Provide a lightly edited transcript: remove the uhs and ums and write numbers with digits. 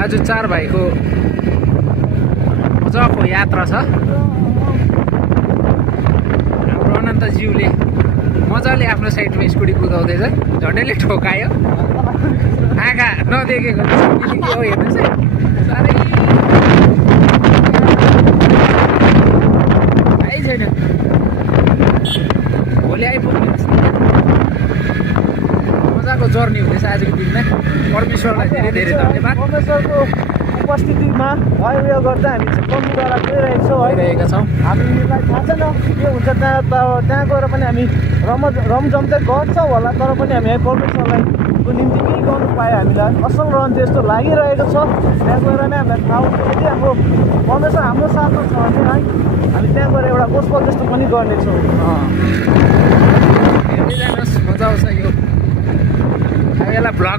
आज 4 भाइको मजाको यात्रा छ। हाम्रो अनन्तज्यूले मजाले आफ्नो साइडमा स्कुटी कुदाउँदैछ, झन्डैले ठोकायो। आँखा नदेखेको के हो हेर्नुहोस् है, साह्रै थाहै छैन। भोलि आइपुग्ने मजाको जर्नी हुँदैछ आजको दिनमा। परमेश्वरलाई धेरै धेरै धन्यवाद। परमेश्वरको उपस्थितिमा है उयो गर्दा हामी चाहिँ पम्बुद्वारा गइरहेका छौँ है। हामीलाई थाहा छैन के हुन्छ त्यहाँ गएर पनि हामी रमझम चाहिँ गर्छौँ होला, तर पनि हामी परमेश्वरलाई को निम्ति केही गर्नु पायो हामीलाई असल रहन्छ जस्तो लागिरहेको छ। त्यहाँ गएर नै हामीलाई थाहा हुन्छ यदि हाम्रो परमेश्वर हाम्रो साथमा छ भने है हामी त्यहाँ गएर एउटा गोस्पल जस्तो पनि गर्नेछौँ। हेर्दै जानुहोस्, मजा आउँछ यो। यसलाई भ्लग